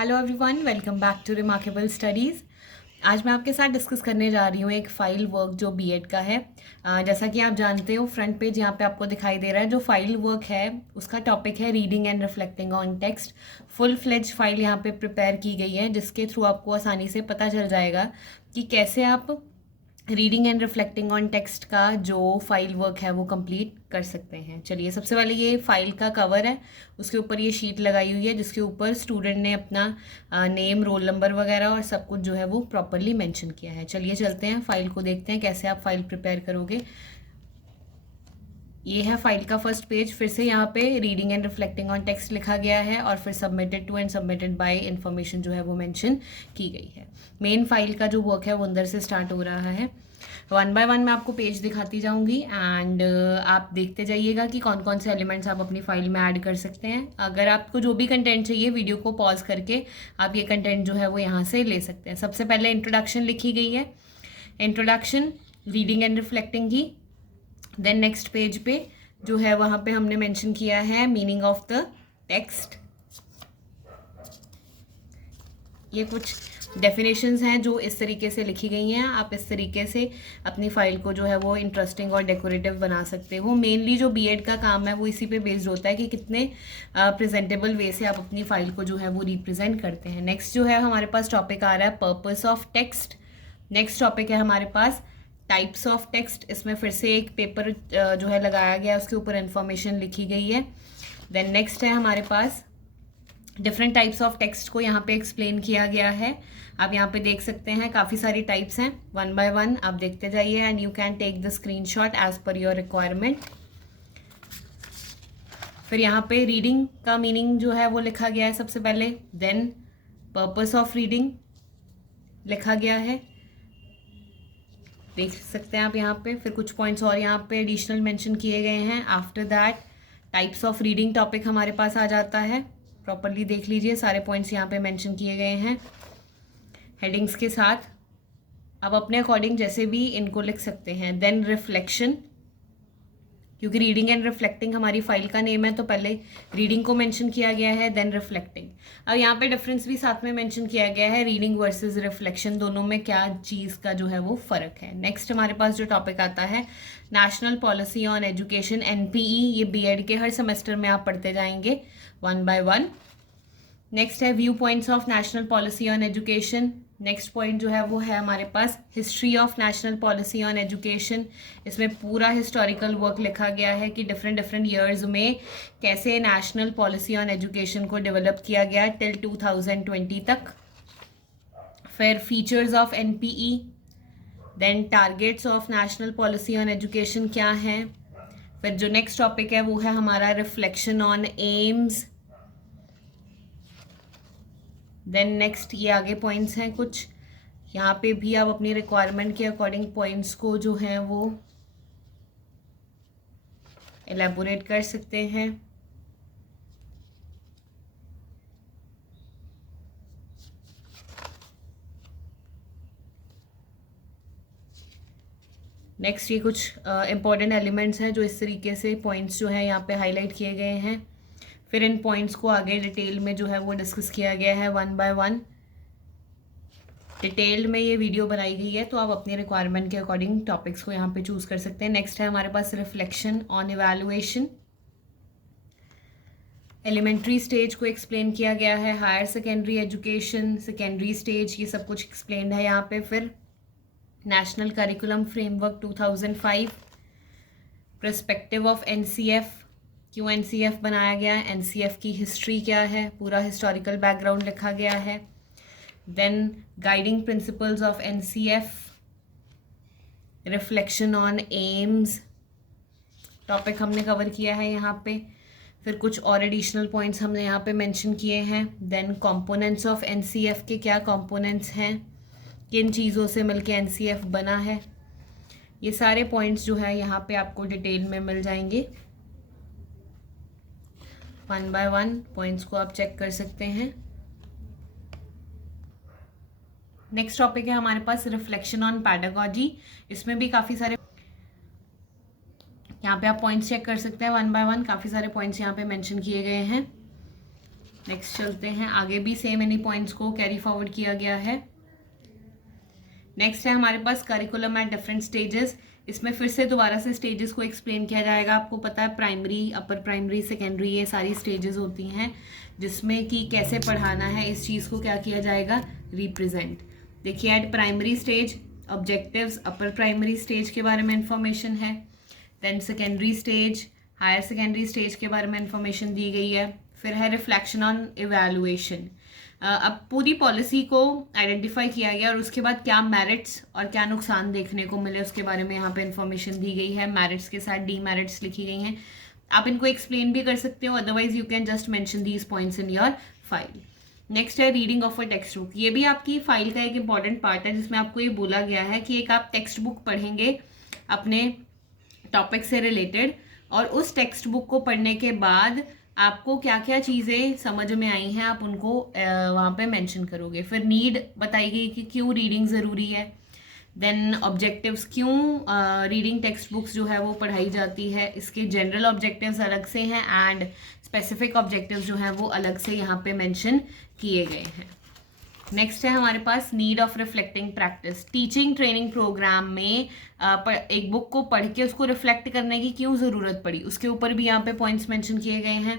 Hello everyone, welcome back to remarkable studies. आज मैं आपके साथ डिस्कस करने जा रही हूँ एक फ़ाइल वर्क जो बीएड का है। जैसा कि आप जानते हो, फ्रंट पेज यहाँ पे आपको दिखाई दे रहा है। जो फाइल वर्क है उसका टॉपिक है reading and reflecting on text. Full fledge file यहाँ पे प्रिपेयर की गई है, जिसके थ्रू आपको आसानी से पता चल जाएगा कि कैसे आप reading and reflecting on text का जो फाइल वर्क है वो कंप्लीट कर सकते हैं। चलिए, सबसे पहले ये फाइल का कवर है, उसके ऊपर ये शीट लगाई हुई है जिसके ऊपर स्टूडेंट ने अपना नेम, रोल नंबर वगैरह और सब कुछ जो है वो प्रॉपरली मेंशन किया है। चलिए चलते हैं, फाइल को देखते हैं कैसे आप फाइल प्रिपेयर करोगे। ये है फाइल का फर्स्ट पेज। फिर से यहाँ पे reading and reflecting on text लिखा गया है और फिर submitted to and submitted by information जो है वो मेंशन की गई है। मेन फाइल का जो वर्क है वो अंदर से स्टार्ट हो रहा है। वन बाय वन मैं आपको पेज दिखाती जाऊंगी एंड आप देखते जाइएगा कि कौन कौन से एलिमेंट्स आप अपनी फाइल में ऐड कर सकते हैं। अगर आपको जो भी कंटेंट चाहिए, वीडियो को पॉज करके आप ये कंटेंट जो है वो यहाँ से ले सकते हैं। सबसे पहले इंट्रोडक्शन लिखी गई है, इंट्रोडक्शन रीडिंग एंड रिफ्लेक्टिंग की। देन नेक्स्ट पेज पे जो है वहाँ पे हमने मेंशन किया है मीनिंग ऑफ द टेक्स्ट। ये कुछ डेफिनेशंस हैं जो इस तरीके से लिखी गई हैं। आप इस तरीके से अपनी फाइल को जो है वो इंटरेस्टिंग और डेकोरेटिव बना सकते हो। मेनली जो बीएड का काम है वो इसी पे बेस्ड होता है कि कितने प्रेजेंटेबल वे से आप अपनी फाइल को जो है वो रिप्रेजेंट करते हैं। नेक्स्ट जो है हमारे पास टॉपिक आ रहा है purpose of text. Next topic है हमारे पास टाइप्स ऑफ टेक्स्ट। इसमें फिर से एक पेपर जो है लगाया गया है, उसके ऊपर इन्फॉर्मेशन लिखी गई है। देन नेक्स्ट है हमारे पास डिफरेंट टाइप्स ऑफ टेक्स्ट को यहाँ पे एक्सप्लेन किया गया है। आप यहाँ पे देख सकते हैं काफ़ी सारी टाइप्स हैं। वन बाय वन आप देखते जाइए and you can take the screenshot as per your requirement. फिर यहाँ पे रीडिंग का मीनिंग जो है वो लिखा गया है सबसे पहले। देन पर्पस ऑफ रीडिंग लिखा गया है, देख सकते हैं आप यहाँ पे। फिर कुछ पॉइंट्स और यहाँ पे एडिशनल मेंशन किए गए हैं। After that types of reading topic हमारे पास आ जाता है। प्रॉपरली देख लीजिए, सारे पॉइंट्स यहाँ पे मेंशन किए गए हैं हेडिंग्स के साथ। आप अपने अकॉर्डिंग जैसे भी इनको लिख सकते हैं। देन रिफ्लेक्शन, क्योंकि रीडिंग एंड रिफ्लेक्टिंग हमारी फाइल का नेम है तो पहले रीडिंग को मेंशन किया गया है, देन रिफ्लेक्टिंग। अब यहाँ पे डिफरेंस भी साथ में मेंशन किया गया है, रीडिंग वर्सेस रिफ्लेक्शन, दोनों में क्या चीज़ का जो है वो फ़र्क है। नेक्स्ट हमारे पास जो टॉपिक आता है national policy on education, NPE. ये बीएड के हर सेमेस्टर में आप पढ़ते जाएंगे वन बाय वन। नेक्स्ट है view points of national policy on education. Next point जो है वो है हमारे पास history of national policy on education. इसमें पूरा हिस्टोरिकल वर्क लिखा गया है कि डिफरेंट डिफरेंट ईयर्स में कैसे नेशनल पॉलिसी ऑन एजुकेशन को डेवलप किया गया टिल 2020 तक। फिर features of NPE, then targets of national policy on education क्या हैं। फिर जो नेक्स्ट टॉपिक है वो है हमारा reflection on aims. Then next ये आगे पॉइंट्स हैं कुछ, यहाँ पे भी आप अपनी रिक्वायरमेंट के अकॉर्डिंग पॉइंट्स को जो है वो एलेबोरेट कर सकते हैं। नेक्स्ट ये कुछ इंपॉर्टेंट एलिमेंट्स हैं जो इस तरीके से पॉइंट्स जो है यहाँ पे हाईलाइट किए गए हैं। फिर इन पॉइंट्स को आगे डिटेल में जो है वो डिस्कस किया गया है वन बाय वन। डिटेल्ड में ये वीडियो बनाई गई है तो आप अपनी रिक्वायरमेंट के अकॉर्डिंग टॉपिक्स को यहाँ पे चूज कर सकते हैं। नेक्स्ट है हमारे पास reflection on evaluation. Elementary stage को एक्सप्लेन किया गया है, higher secondary education, secondary stage, ये सब कुछ एक्सप्लेन है यहाँ पे। फिर national curriculum framework 2005, perspective of NCF, क्यों एनसीएफ बनाया गया है, एनसीएफ की हिस्ट्री क्या है, पूरा हिस्टोरिकल बैकग्राउंड लिखा गया है। Then guiding principles of NCF, reflection on aims topic हमने कवर किया है यहाँ पे। फिर कुछ और एडिशनल पॉइंट्स हमने यहाँ पे मेंशन किए हैं। देन कंपोनेंट्स ऑफ एनसीएफ के क्या कंपोनेंट्स हैं, किन चीज़ों से मिलके एनसीएफ बना है, ये सारे पॉइंट्स जो है यहाँ पे आपको डिटेल में मिल जाएंगे। वन बाय वन पॉइंट्स को आप चेक कर सकते हैं। नेक्स्ट टॉपिक है हमारे पास रिफ्लेक्शन ऑन पैडागॉजी। इसमें भी काफ़ी सारे यहाँ पे आप पॉइंट्स चेक कर सकते हैं वन बाय वन, काफ़ी सारे पॉइंट्स यहाँ पे मेंशन किए गए हैं। नेक्स्ट चलते हैं, आगे भी सेम इन्हीं पॉइंट्स को कैरी फॉरवर्ड किया गया है। नेक्स्ट है हमारे पास करिकुलम एट डिफरेंट स्टेजेस। इसमें फिर से दोबारा से स्टेजेस को एक्सप्लेन किया जाएगा। आपको पता है प्राइमरी, अपर प्राइमरी, सेकेंडरी, ये सारी स्टेजेस होती हैं जिसमें कि कैसे पढ़ाना है, इस चीज़ को क्या किया जाएगा, रिप्रेजेंट। देखिए at primary stage objectives, upper primary stage के बारे में इंफॉर्मेशन है, then secondary stage, higher secondary stage के बारे में इंफॉर्मेशन दी गई है। फिर है रिफ्लेक्शन ऑन इवैल्यूएशन। अब पूरी पॉलिसी को आइडेंटिफाई किया गया और उसके बाद क्या मेरिट्स और क्या नुकसान देखने को मिले उसके बारे में यहाँ पे इंफॉर्मेशन दी गई है। मेरिट्स के साथ डीमेरिट्स लिखी गई हैं। आप इनको एक्सप्लेन भी कर सकते हो, otherwise you can just mention these points in your file. Next है reading of a text book. ये भी आपकी फाइल का एक इंपॉर्टेंट पार्ट है जिसमें आपको ये बोला गया है कि एक आप टेक्स्ट बुक पढ़ेंगे अपने टॉपिक से रिलेटेड, और उस टेक्स्ट बुक को पढ़ने के बाद आपको क्या क्या चीज़ें समझ में आई हैं आप उनको वहाँ पे मेंशन करोगे। फिर नीड बताई गई कि क्यों रीडिंग ज़रूरी है। देन ऑब्जेक्टिव्स, क्यों रीडिंग टेक्स्ट बुक्स जो है वो पढ़ाई जाती है। इसके जनरल ऑब्जेक्टिव्स अलग से हैं एंड स्पेसिफिक ऑब्जेक्टिव्स जो हैं वो अलग से यहाँ पे मेंशन किए गए हैं। नेक्स्ट है हमारे पास need of reflecting practice. Teaching training programme में एक बुक को पढ़ के उसको रिफ्लेक्ट करने की क्यों ज़रूरत पड़ी, उसके ऊपर भी यहाँ पे पॉइंट्स मेंशन किए गए हैं।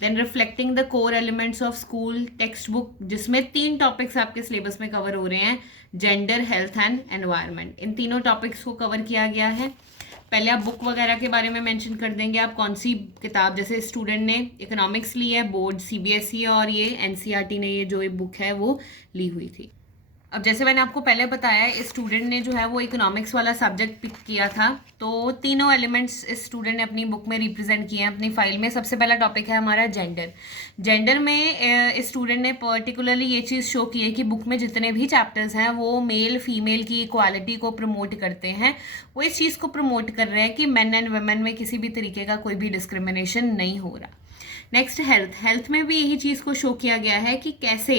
Then reflecting the core elements of school text book, जिसमें 3 टॉपिक्स आपके सिलेबस में कवर हो रहे हैं, जेंडर, हेल्थ एंड एनवायरनमेंट। इन तीनों टॉपिक्स को कवर किया गया है। पहले आप बुक वगैरह के बारे में मेंशन कर देंगे, आप कौन सी किताब, जैसे स्टूडेंट ने इकोनॉमिक्स ली है, बोर्ड सीबीएसई और ये एनसीईआरटी ने ये जो बुक है वो ली हुई थी। अब जैसे मैंने आपको पहले बताया, इस स्टूडेंट ने जो है वो इकोनॉमिक्स वाला सब्जेक्ट पिक किया था, तो तीनों एलिमेंट्स इस स्टूडेंट ने अपनी बुक में रिप्रेजेंट किए हैं अपनी फाइल में। सबसे पहला टॉपिक है हमारा जेंडर। जेंडर में इस स्टूडेंट ने पर्टिकुलरली ये चीज़ शो की है कि बुक में जितने भी चैप्टर्स हैं वो मेल फीमेल की इक्वालिटी को प्रमोट करते हैं। वो इस चीज़ को प्रमोट कर रहे हैं कि मेन एंड वुमेन में किसी भी तरीके का कोई भी डिस्क्रिमिनेशन नहीं हो रहा। Next health. हेल्थ में भी यही चीज़ को शो किया गया है कि कैसे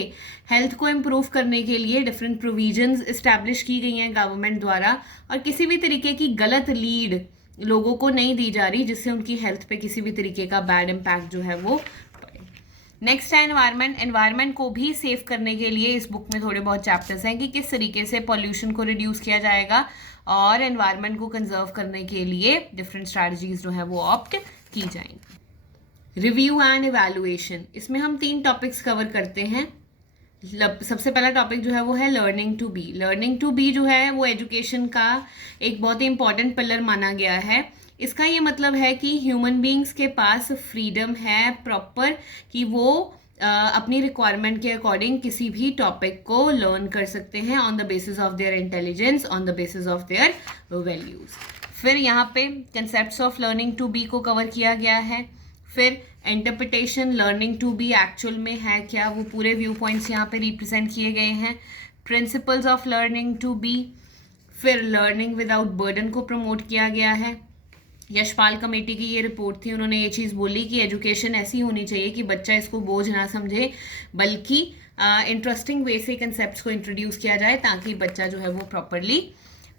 हेल्थ को इम्प्रूव करने के लिए डिफरेंट प्रोविजंस इस्टेब्लिश की गई हैं गवर्नमेंट द्वारा, और किसी भी तरीके की गलत लीड लोगों को नहीं दी जा रही जिससे उनकी हेल्थ पे किसी भी तरीके का बैड इम्पैक्ट जो है वो पड़े। नेक्स्ट है एनवायरनमेंट। एनवायरनमेंट को भी सेव करने के लिए इस बुक में थोड़े बहुत चैप्टर्स हैं कि किस तरीके से पॉल्यूशन को रिड्यूस किया जाएगा और एनवायरनमेंट को कंजर्व करने के लिए डिफरेंट स्ट्रैटेजीज जो है वो ऑप्ट की जाएंगी। रिव्यू एंड इवैल्यूएशन, इसमें हम 3 टॉपिक्स कवर करते हैं। सबसे पहला टॉपिक जो है वो है learning to be. Learning to be जो है वो एजुकेशन का एक बहुत ही इंपॉर्टेंट पिलर माना गया है। इसका ये मतलब है कि ह्यूमन बींग्स के पास फ्रीडम है प्रॉपर कि वो अपनी रिक्वायरमेंट के अकॉर्डिंग किसी भी टॉपिक को लर्न कर सकते हैं on the basis of their intelligence, on the basis of their values. फिर यहाँ पे concepts of learning to be को कवर किया गया है। फिर interpretation, learning to be actual में है क्या, वो पूरे व्यू पॉइंट्स यहाँ पे रिप्रेजेंट किए गए हैं। Principles of learning to be. फिर लर्निंग विदाउट बर्डन को प्रमोट किया गया है। यशपाल कमेटी की ये रिपोर्ट थी, उन्होंने ये चीज़ बोली कि एजुकेशन ऐसी होनी चाहिए कि बच्चा इसको बोझ ना समझे, बल्कि इंटरेस्टिंग वे से कंसेप्ट्स को इंट्रोड्यूस किया जाए ताकि बच्चा जो है वो प्रॉपरली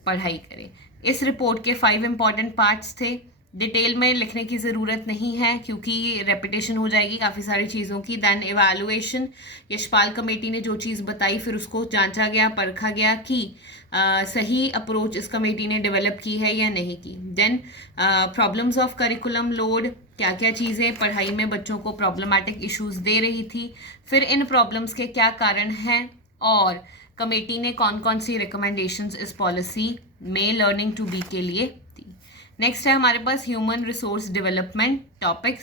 पढ़ाई करे। इस रिपोर्ट के 5 इंपॉर्टेंट पार्ट्स थे। डिटेल में लिखने की ज़रूरत नहीं है क्योंकि रेपिटेशन हो जाएगी काफ़ी सारी चीज़ों की। दैन एवैल्यूएशन, यशपाल कमेटी ने जो चीज़ बताई फिर उसको जांचा गया, परखा गया कि सही अप्रोच इस कमेटी ने डेवलप की है या नहीं की। Then problems of curriculum load, क्या क्या चीज़ें पढ़ाई में बच्चों को प्रॉब्लमैटिक इश्यूज दे रही थी, फिर इन प्रॉब्लम्स के क्या कारण हैं और कमेटी ने कौन कौन सी रिकमेंडेशंस इस पॉलिसी में लर्निंग टू बी के लिए दी। नेक्स्ट है हमारे पास ह्यूमन रिसोर्स डेवलपमेंट टॉपिक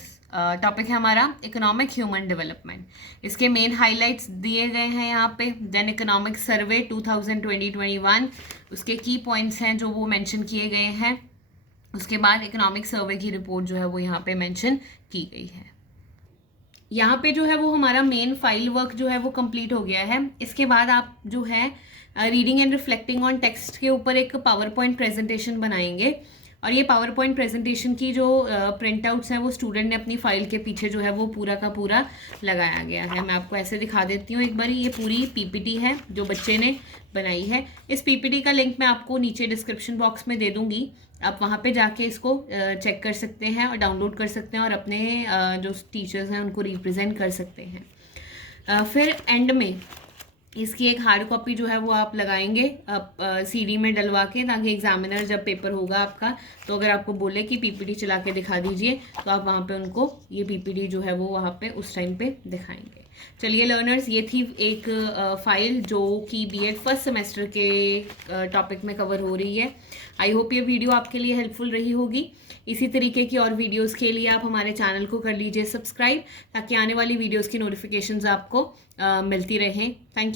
है हमारा इकोनॉमिक ह्यूमन डेवलपमेंट। इसके मेन हाइलाइट्स दिए गए हैं यहाँ पे। देन इकोनॉमिक सर्वे 2020-21, उसके की पॉइंट्स हैं जो वो मेंशन किए गए हैं। उसके बाद इकोनॉमिक सर्वे की रिपोर्ट जो है वो यहाँ पे मेंशन की गई है। यहाँ पे जो है वो हमारा मेन फाइल वर्क जो है वो कंप्लीट हो गया है। इसके बाद आप जो है reading and reflecting on text के ऊपर एक पावर पॉइंट प्रेजेंटेशन बनाएंगे और ये पावर पॉइंट प्रेजेंटेशन की जो प्रिंट आउट्स हैं वो स्टूडेंट ने अपनी फाइल के पीछे जो है वो पूरा का पूरा लगाया गया है। मैं आपको ऐसे दिखा देती हूँ एक बार। ये पूरी पीपीटी है जो बच्चे ने बनाई है। इस पीपीटी का लिंक मैं आपको नीचे डिस्क्रिप्शन बॉक्स में दे दूँगी, आप वहाँ पे जाके इसको चेक कर सकते हैं और डाउनलोड कर सकते हैं और अपने जो टीचर्स हैं उनको रिप्रेजेंट कर सकते हैं। फिर एंड में इसकी एक हार्ड कॉपी जो है वो आप लगाएंगे सीडी में डलवा के, ताकि एग्जामिनर जब पेपर होगा आपका तो अगर आपको बोले कि पीपीटी चला के दिखा दीजिए तो आप वहाँ पे उनको ये पीपीटी जो है वो वहाँ पे उस टाइम पे दिखाएंगे। चलिए लर्नर्स, ये थी एक फाइल जो कि बीएड फर्स्ट सेमेस्टर के टॉपिक में कवर हो रही है। आई होप ये वीडियो आपके लिए हेल्पफुल रही होगी। इसी तरीके की और वीडियोस के लिए आप हमारे चैनल को कर लीजिए सब्सक्राइब, ताकि आने वाली वीडियोस की नोटिफिकेशंस आपको मिलती रहें। Thank you.